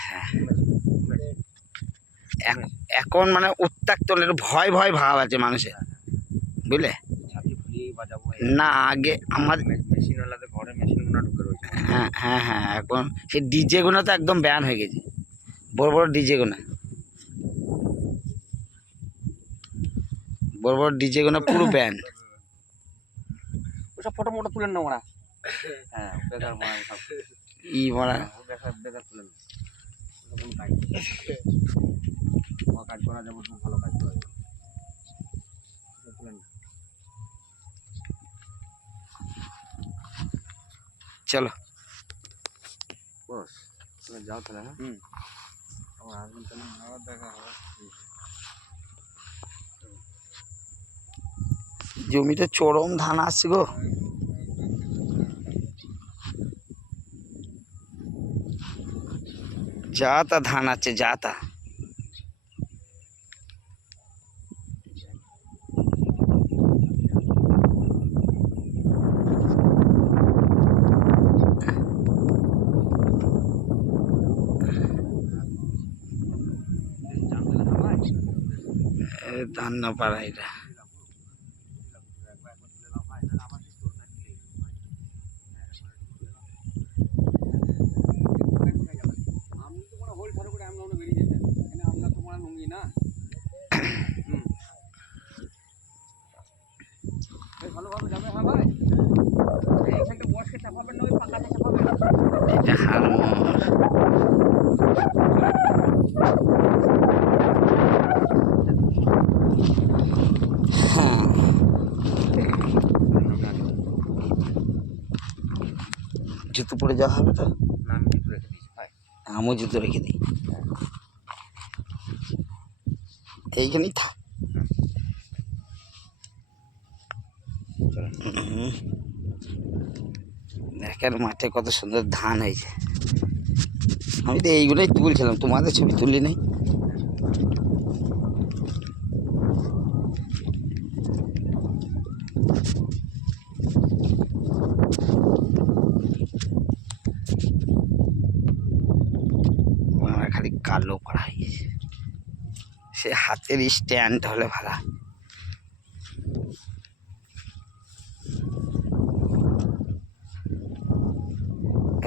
হ্যাঁ এখন মানে উত্তাক্ত ভয় ভয় ভাব আছে মানুষের, বুঝলে? না আগে আমাদের মেশিনওয়ালাদের ঘরে মেশিনগুলো ঢুকে রয়েছে। হ্যাঁ হ্যাঁ হ্যাঁ, এখন সেই ডিজেগুলো তো একদম ব্যান হয়ে গেছে, বড় বড় ডিজেগুলো, বড় বড় ডিজেগুলো পুরো ব্যান। ওসব ফটো মোটো তুলেন না ওরা। হ্যাঁ বেকার সব ই মারা বেকার বেকার তুলেন না, কোনো কাজ কাজ করা যাবে, তুমি ভালো কাজ করা যাবে, তুলেন না। চলো বস তুমি যাও তাহলে। হ্যাঁ আমার আসবেন তাহলে, আবার দেখা হবে। জমিতে চরম ধান আসছে গো, যা তা ধান আছে, যা তা। ধান না পারা এটা এটা হারমোর। জুতো পরে যাওয়া হবে তো, আমিও জুতো রেখে দিই, এইখানেই থাক। দেখেন মাঠে কত সুন্দর ধান হয়েছে, আমি তো এইগুলোই তুলছিলাম, তোমাদের ছবি তুলি নেই। খালি কালো করা হয়ে গেছে, সে হাতের স্ট্যান্ড হলে ভালো।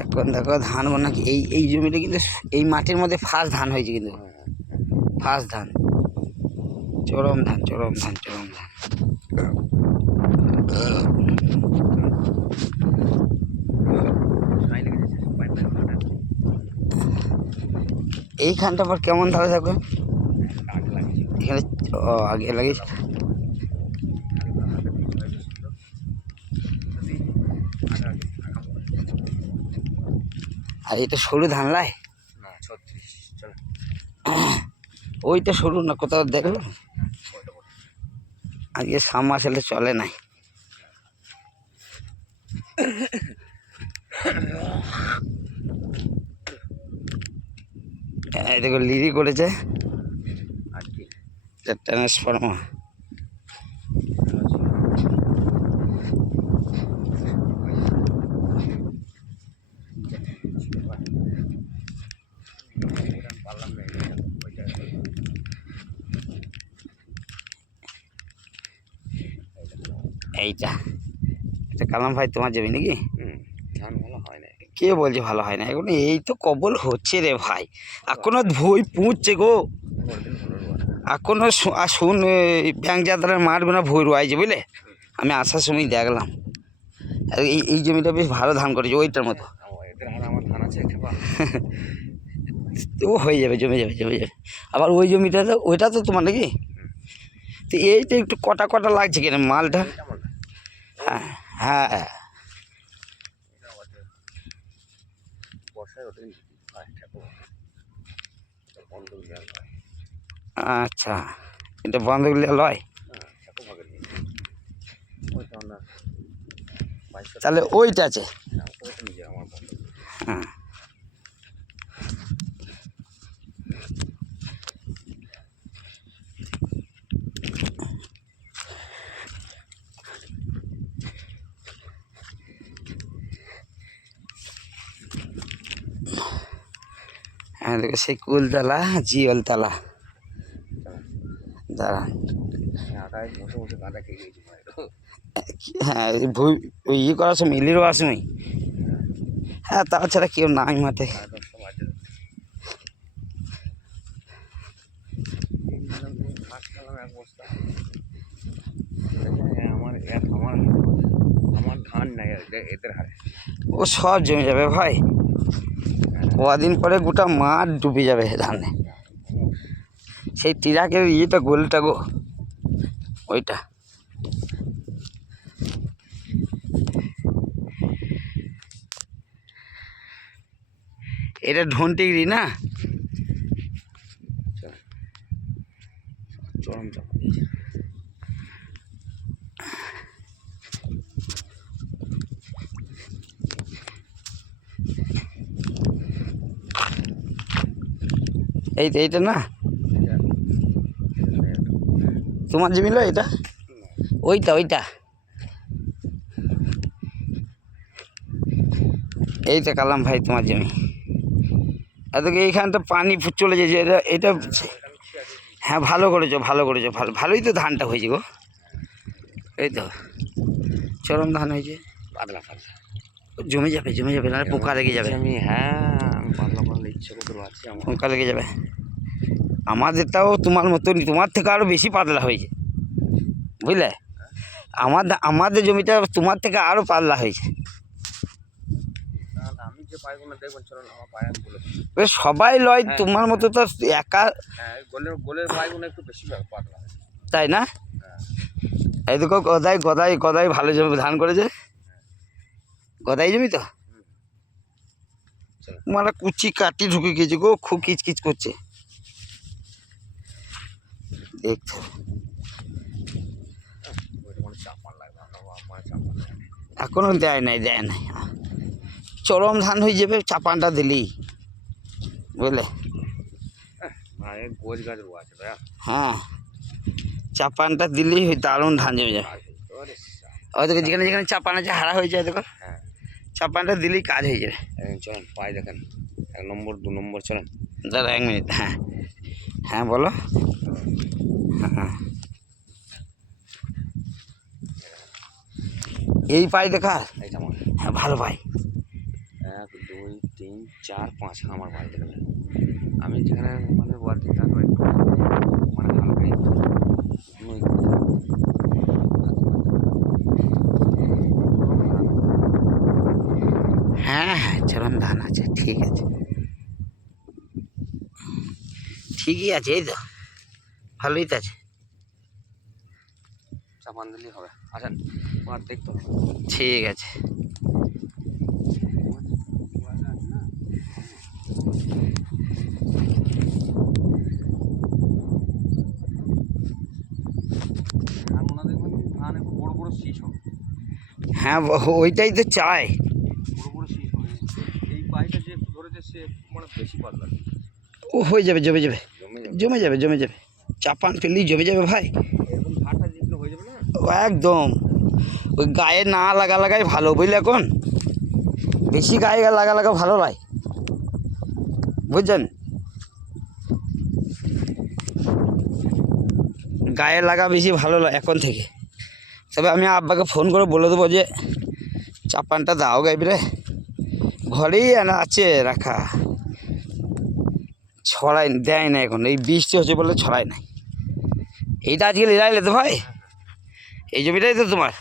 এখন দেখো ধান বোনা কি এই জমিটা কিন্তু এই মাটির মধ্যে ফার্স্ট ধান হয়েছে, কিন্তু ফার্স্ট ধান, চরম ধান চরম ধান চরম ধান। এইখানটা আবার কেমন ধারে থাকবে এখানে? ও আগে লাগিয়েছে, আর এটা সরু ধান লাই, ওইটা সরু না কোথাও দেখলো, আজকে সামাস হলে চলে নাই। এই দেখো লিরি করেছে ট্রান্সফর্মার, এইটা এটা কালাম ভাই তোমার যাবি নাকি? ধান ভালো হয় না, কে বলছে ভালো হয় না? এখন এই তো কবল হচ্ছে রে ভাই, এখনো ভুই পুঁতছে গো, এখনো শুন ব্যাংক যাত্রার মাঠগুলো ভুই রয়েছে বুঝলে, আমি আসার সময় দেখলাম। আর এই জমিটা বেশ ভালো ধান করেছে ওইটার মতো, আমার ধান আছে ও হয়ে যাবে, জমে যাবে জমে যাবে। আবার ওই জমিটা তো ওইটা তো তোমার নাকি, তো এইটা একটু কটা কটা লাগছে কেন মালটা? হ্যাঁ হ্যাঁ আচ্ছা, এটা বন্ধক লয়, তাহলে ওইটা আছে। হ্যাঁ দেখো সেই কুলতলা জিওলতলা। দাঁড়ান, আটায় বসে বসে গাঁদা খেয়ে গেছি ভাই। হ্যাঁ ওই ইয়ে করার সময় ইলিরও আসুনি। হ্যাঁ তাছাড়া কেউ নাই মাঠে। 10:30 বাজে। ঘাস খেলাম এক বস্তা। আমার আমার ধান নাই এদের হারে। ও সব জমে যাবে ভাই, কদিন পরে গোটা মাঠ ডুবে যাবে ধানে। সেই তিরাকের ইয়েটা গোলটা গো, ওইটা। এটা ঢন্টিগড়ি না? চরম চাপা। এইটা না তোমার জমি লো এটা? ওইটা এইটা কালাম ভাই তোমার জমি। এতকে এইখানটা পানি চলে যাচ্ছে, এটা হ্যাঁ ভালো করেছো ভালোই তো ধানটা হয়েছে গো। এই তো চরম ধান হয়েছে। পাতলা পাতলা জমে যাবে না পোকা লেগে যাবে। আমি পাতলা পাতলা ইচ্ছে করতে পারছি আমার। পোকা লেগে যাবে। আমাদেরটাও তোমার মতন, তোমার থেকে আরও বেশি পাতলা হয়েছে বুঝলে। আমাদের জমিটা তোমার থেকে আরও পাতলা হয়েছে। আমি যে পাইগুলো দেখবেন চলুন আমার পায়ে আমি বলেছি। সবাই লয় তোমার মতো তো একা। হ্যাঁ গোলের পাইগুলো একটু বেশি পাতলা, তাই না? এই দেখো গদাই ভালো জমি ধান করেছে। গদাই জমি তো মানে কুচি কাটি ঢুকে গেছে গো, খুব কিচকিচ করছে দেখতে। এখনো দেয় নাই চরম ধান হয়ে যাবে চাপানটা দিলি বুঝলে। গোছ গাছ রোয়া আছে ভাইয়া। হ্যাঁ চাপানটা দিলেই দারুণ ধান জমে যাবে। ওই দেখো যেখানে চাপান আছে হারা হয়ে যায়, দেখো চাপানটা দিলেই কাজ হয়ে যাবে। চলেন পাই দেখেন 1 নম্বর 2 নম্বর চলেন। দাদা 1 মিনিট। হ্যাঁ বলো। হ্যাঁ এই পাই দেখা। এইটা আমার। হ্যাঁ ভালো পাই। 1 2 3 4 5 আমার পাই দেখেন। আমি যেখানে মানে ওয়ার্কিং থাকবো মানে হালকাই হ্যাঁ চরম ধান আছে, ঠিকই আছে। এই তো ভালোই তো আছে। চাপান দিলেই হবে। আসেন মাঠ দেখতে হবে। ঠিক আছে। হ্যাঁ ওইটাই তো চাই। এই পাইটা যে একটু ধরেছে সে মানে বেশি পাতলা। ও হয়ে যাবে জমে যাবে চাপান ফেললেই জমে যাবে ভাই। এরকম ধারটা যেগুলো হয়ে যাবে না একদম। ওই গায়ে না লাগাই ভালো বুঝলে। এখন বেশি গায়ে লাগা ভালো নয় বুঝছেন। গায়ে লাগা বেশি ভালো নয় এখন থেকে। তবে আমি আব্বাকে ফোন করে বলে দেবো যে চাপানটা দাও গাইবরে, ঘরেই আছে রাখা, ছড়াই দেয় না এখন। এই বৃষ্টি হচ্ছে বলে ছড়াই নাই। এইটা আজকে লিরাইলে তো ভাই, এই জমিটাই তো তোমার।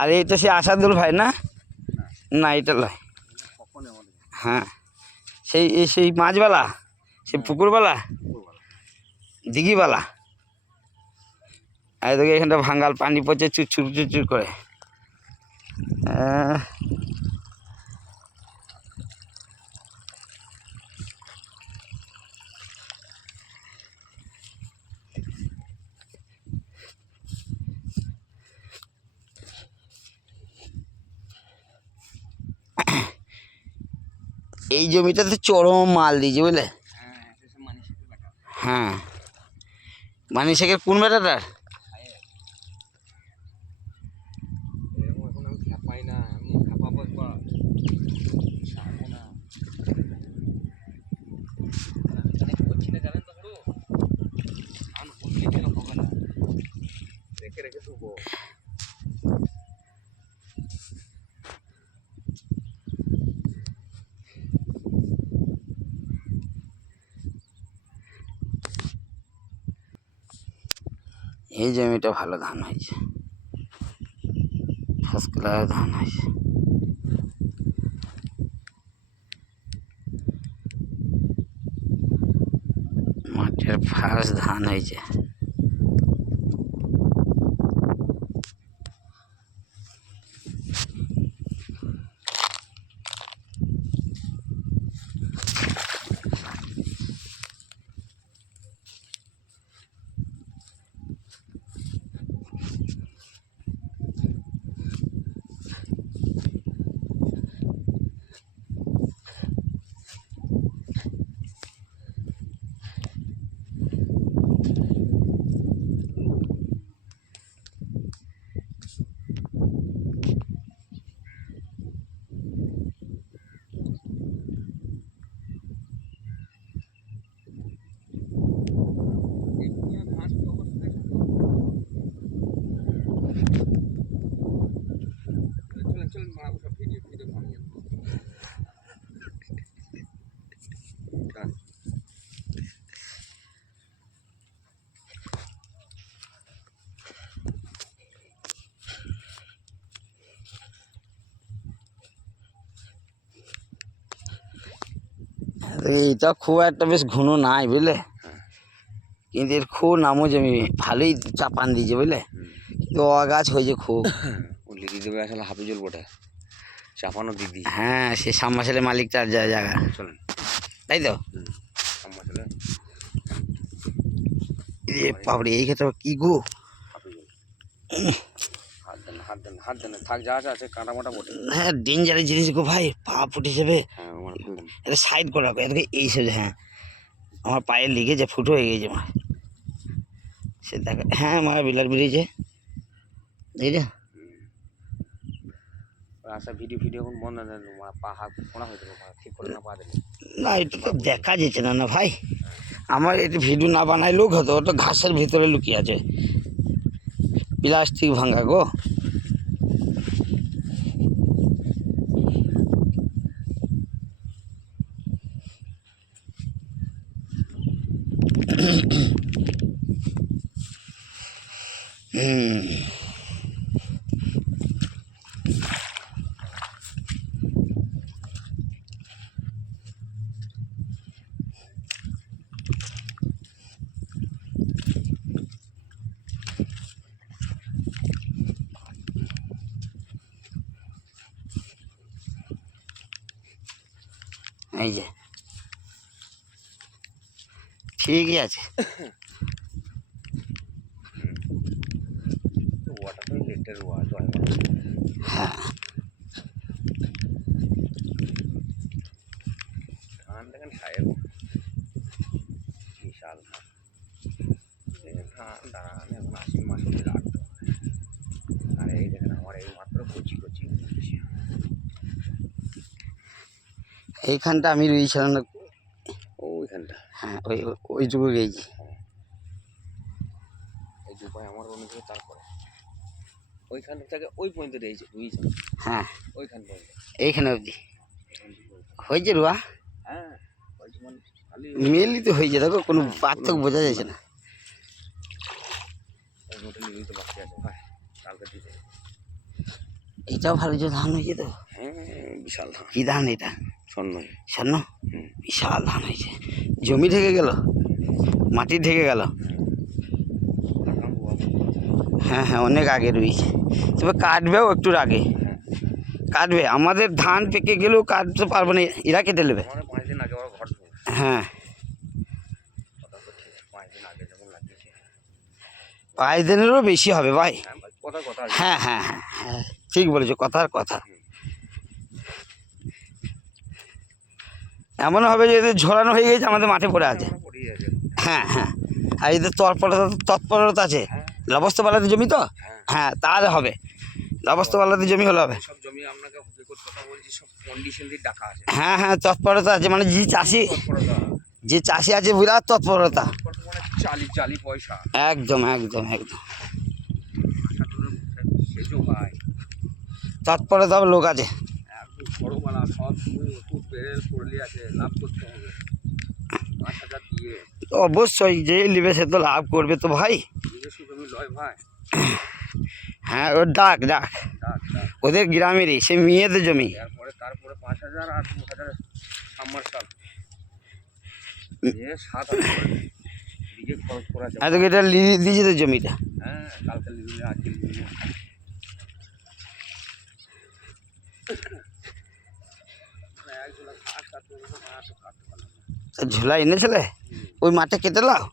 আর এইটা সে আসাদুল ভাই না? না এটা নয়। হ্যাঁ সেই মাছবালা, সেই পুকুরবালা, দিঘিবালা। আর দেখো এখানটা ভাঙ্গাল পানি পড়ছে চুরচুর করে। এই জমিটাতে চরম মাল দিয়েছে বুঝলে। হ্যাঁ মানি শেখের কোন বেটাটার? রেখে রেখে ধুবো। এই জমিটা ভালো ধান হয়েছে, ফার্স্ট ক্লাস ধান হয়েছে। মাঠের ফার্স্ট ধান হয়েছে। চলেন মারাবো সব ভিডিও ভিডিও বানিয়ে। এইটা খুব একটা বেশ ঘন নাই বুঝলে, কিন্তু এর খুব নামও জমি ভালোই চাপান দিয়েছে বুঝলে, কিন্তু অগাছ হয়েছে খুব। ও লিখে দেবে আসলে হাফিজুল বটে, চাপানো দিদি। হ্যাঁ, সে সাম্মাশালের মালিকটার জায়গা, চলেন তাই তো। আসলে বাবরে, এই ক্ষেত্রে কি গো, হাফিজুল হাত দেন হাত দেন হাত দেন, থাক যা আছে আছে কাঁটা মোটা বটে। হ্যাঁ ডেঞ্জারের জিনিস গো ভাই, পা ফুটে যাবে। হ্যাঁ আমার খুলবেন, এটা সাইড করে রাখো, এদিকে এইসব। হ্যাঁ, আমার পায়ে লেগেছে, ফুটো হয়ে গেছে মা, সে দেখো। হ্যাঁ মা, বিলার বেরিয়েছে, এই যে। আচ্ছা ভিডিও ভিডিও এখন বন্ধ দেন, পা হাত ফোনা হয়ে যাবে, ঠিক করে না পা দিলে। না, এটা তো দেখা যাচ্ছে না না ভাই, আমার এটা ভিডিও না বানাইলেও হতো, ওটা ঘাসের ভিতরে লুকিয়ে আছে, প্লাস্টিক ভাঙা গো। এই যে ঠিকই আছে। ওয়াটা তো লেটের ওয়া জয় হ্যাঁ, ধান দেখেন সাহেব, বিশাল ধান। ধান দাঁড়ান এখন আশ্বিন মাস হতে রাখতে হবে। আর এই দেখেন আমার এই মাত্র কচি কচি উঠছে। এইখানটা আমি রুইছিলাম না। ওইখানটা হ্যাঁ, ওইটুকু গেছি। এই দুপায় আমার অনুযায়ী, তারপরে ওইখান থেকে ওই পর্যন্ত রয়েছে বুঝেছেন। হ্যাঁ, ওইখান পর্যন্ত এইখানে অবধি হয়েছে রুয়া, হ্যাঁ ওই যেমন খালি মেলই তো হয়েছে, দেখো কোনো পার্থক্য বোঝা যাচ্ছে না। ওই মোটে লিখেই তো বাকি আছে ভাই, কালকে দিতে। এটাও ভালো যে ধান হয়েছে তো। হ্যাঁ বিশাল ধান। কি ধান এটা? স্বর্ণ। স্বর্ণ, বিশাল ধান হয়েছে। জমি ঢেকে গেল, মাটি ঢেকে গেল। হ্যাঁ হ্যাঁ, অনেক আগে রয়েছে, তবে কাটবেও একটু আগে কাটবে। আমাদের ধান পেকে গেলেও কাটতে পারবো না, এরা কেটে নেবে। 5 দিন আগে ওরা ঘর ঢুকবে। হ্যাঁ, কথা তো ঠিক, 5 দিন আগে যখন লাগিয়েছে 5 দিনেরও বেশি হবে ভাই। কথা কথা। হ্যাঁ হ্যাঁ হ্যাঁ হ্যাঁ, ঠিক বলেছো, কথার কথা। এমন হবে যে এদের ঝোলানো হয়ে গেছে, আমাদের মাঠে পড়ে আছে। হ্যাঁ হ্যাঁ, আর এদের তৎপরতা আছে। লাবস্তবালাতে জমি তো, হ্যাঁ তাহলে হবে, লাবস্তবালাতে জমি হলে হবে। সব জমি আপনাকে কথা বলছি, সব কন্ডিশন দিয়ে ডাকা আছে। হ্যাঁ হ্যাঁ, তৎপরতা আছে, মানে যে চাষি আছে বিরাট তৎপরতা। চালি চালি পয়সা। একদম একদম একদম। বুঝছো ভাই, তারপরে তবে লোক আছে। একদম বড়োবেলা সব তুমি ওষুধ পেরে পড়লি আছে, লাভ করতে হবে 5,000 দিয়ে। তো অবশ্যই যে নেবে সে তো লাভ করবে তো ভাই। নিজস্ব জমি লয় ভাই, হ্যাঁ ওর ডাক ডাক ডাক ডাক। ওদের গ্রামেরই, সে মেয়েদের জমি। তারপরে 5,000 আর 2,000 সাবমার্সাল দিয়ে 7,000 দিকে খরচ করা আছে। এত এটা নিজেদের জমিটা। হ্যাঁ কালকে লিখলে আজকে লিখলে একজনের কাজ কাটতে পারলাম না। ঝোলা এনেছিলে ওই মাঠে কেটে লাও।